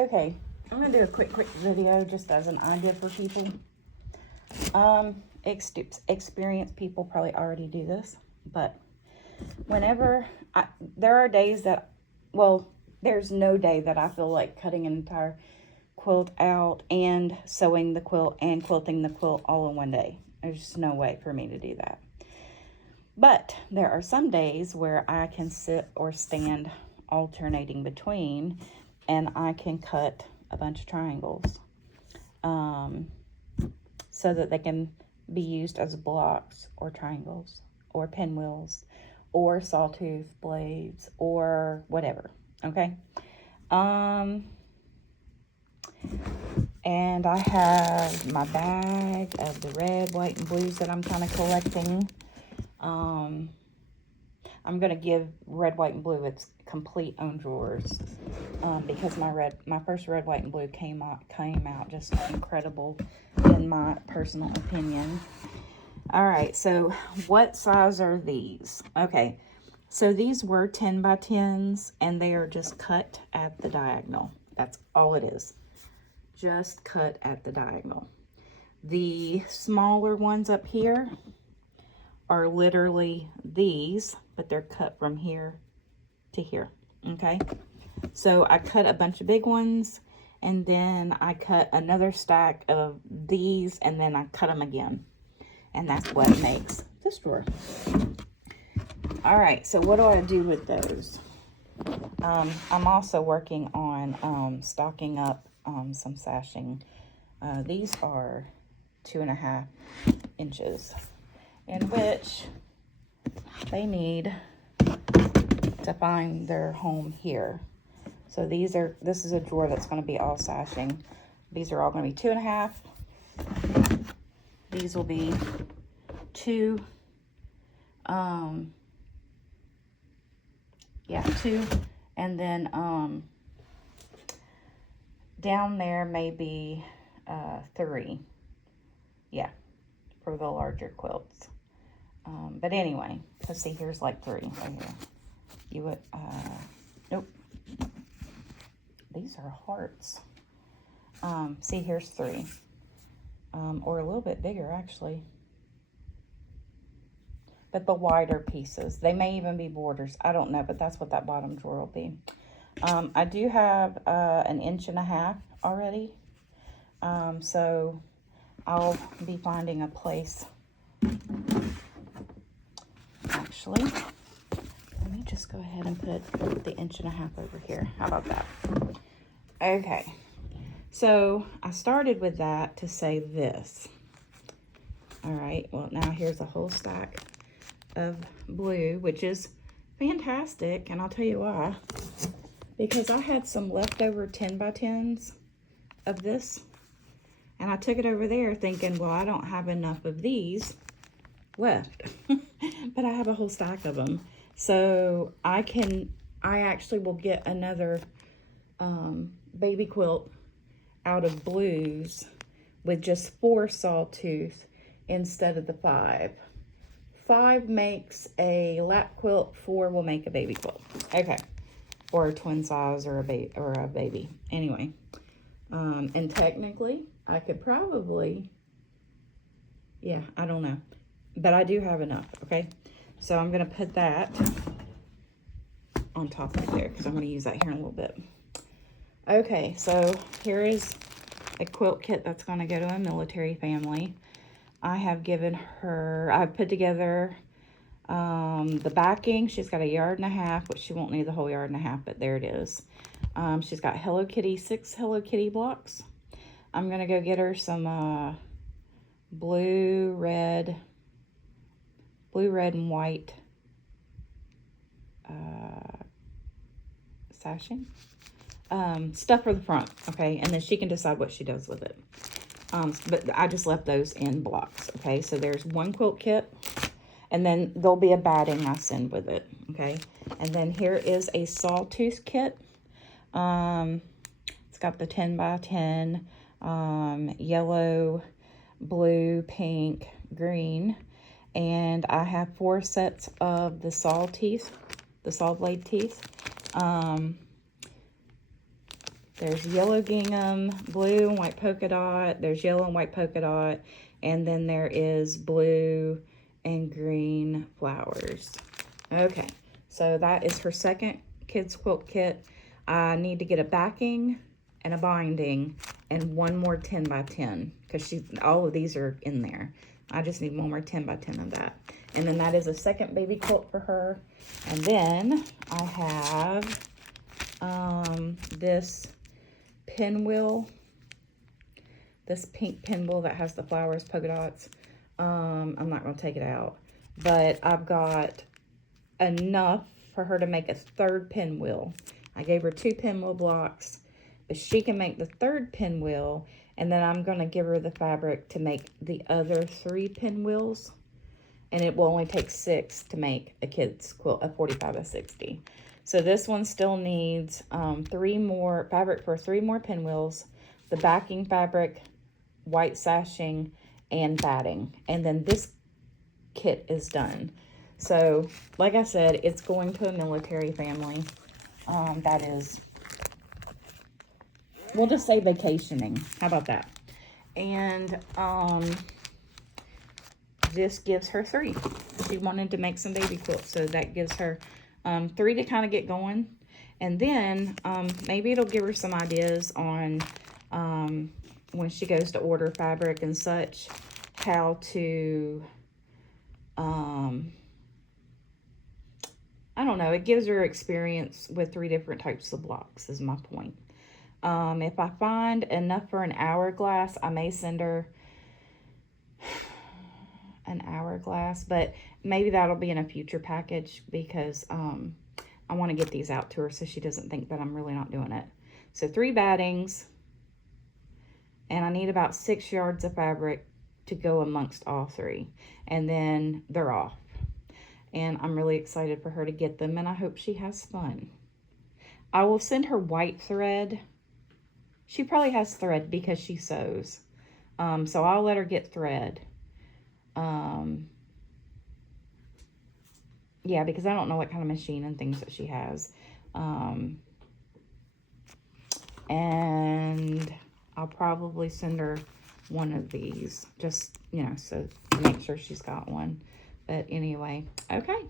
Okay, I'm gonna do a quick video just as an idea for people. Experienced people probably already do this, but whenever there are days that, well, there's no day that I feel like cutting an entire quilt out and sewing the quilt and quilting the quilt all in one day. There's just no way for me to do that. But there are some days where I can sit or stand alternating between, and I can cut a bunch of triangles so that they can be used as blocks or triangles or pinwheels or sawtooth blades or whatever. Okay. And I have my bag of the red, white, and blues that I'm kind of collecting. I'm going to give red, white, and blue its complete own drawers because my first red, white, and blue came out just incredible in my personal opinion. All right, so what size are these? Okay, so these were 10 by 10s, and they are just cut at the diagonal. That's all it is, just cut at the diagonal. The smaller ones up here are literally these, but they're cut from here to here, okay? So I cut a bunch of big ones, and then I cut another stack of these, and then I cut them again. And that's what makes this drawer. All right, so what do I do with those? I'm also working on stocking up some sashing. These are 2.5 inches, in which they need to find their home here. So this is a drawer that's going to be all sashing. These are all going to be 2.5. These will be 2. 2. And then down there maybe 3. Yeah, for the larger quilts. But anyway, let's see, here's like 3 right here. You would, nope. These are hearts. See, here's 3. Or a little bit bigger, actually. But the wider pieces. They may even be borders. I don't know, but that's what that bottom drawer will be. I do have 1.5 inches already. So I'll be finding a place. Actually, let me just go ahead and put the 1.5 inches over here. How about that? Okay. So I started with that to say this. All right, well, now here's a whole stack of blue, which is fantastic, and I'll tell you why. Because I had some leftover 10 by 10s of this, and I took it over there thinking, well, I don't have enough of these left, but I have a whole stack of them. So I actually will get another baby quilt out of blues with just 4 sawtooth instead of the 5. 5 makes a lap quilt, 4 will make a baby quilt. Okay, or a twin size or a baby. Anyway, and technically I could probably, yeah, I don't know, but I do have enough. Okay, so I'm gonna put that on top right there because I'm gonna use that here in a little bit. Okay, so here is a quilt kit that's going to go to a military family. I have given her, I've put together the backing. She's got 1.5 yards, which she won't need the whole 1.5 yards, but there it is. She's got Hello Kitty, 6 Hello Kitty blocks. I'm going to go get her some blue, red, and white sashing. Stuff for the front, okay, and then she can decide what she does with it. But I just left those in blocks, okay. So there's 1 quilt kit, and then there'll be a batting I send with it, okay. And then here is a sawtooth kit. It's got the 10 by 10, yellow, blue, pink, green, and I have 4 sets of the saw blade teeth. There's yellow gingham, blue and white polka dot. There's yellow and white polka dot. And then there is blue and green flowers. Okay, so that is her second kids quilt kit. I need to get a backing and a binding and one more 10 by 10 because all of these are in there. I just need one more 10 by 10 of that. And then that is a second baby quilt for her. And then I have this pinwheel, this pink pinwheel that has the flowers, polka dots. I'm not going to take it out, but I've got enough for her to make a third pinwheel. I gave her 2 pinwheel blocks, but she can make the third pinwheel, and then I'm going to give her the fabric to make the other 3 pinwheels, and it will only take 6 to make a kid's quilt, a 45 by 60. So this one still needs 3 more fabric for 3 more pinwheels, the backing fabric, white sashing, and batting. And then this kit is done. So, like I said, it's going to a military family. That is, we'll just say vacationing. How about that? And this gives her 3. She wanted to make some baby quilts, so that gives her 3 to kind of get going. And then maybe it'll give her some ideas on when she goes to order fabric and such, how to, I don't know, it gives her experience with 3 different types of blocks is my point. If I find enough for an hourglass, I may send her an hourglass, but maybe that'll be in a future package because I want to get these out to her so she doesn't think that I'm really not doing it. So 3 battings, and I need about 6 yards of fabric to go amongst all 3, and then they're off. And I'm really excited for her to get them, and I hope she has fun. I will send her white thread. She probably has thread because she sews. So I'll let her get thread. Yeah, because I don't know what kind of machine and things that she has. And I'll probably send her one of these, just, you know, so to make sure she's got one. But anyway, okay.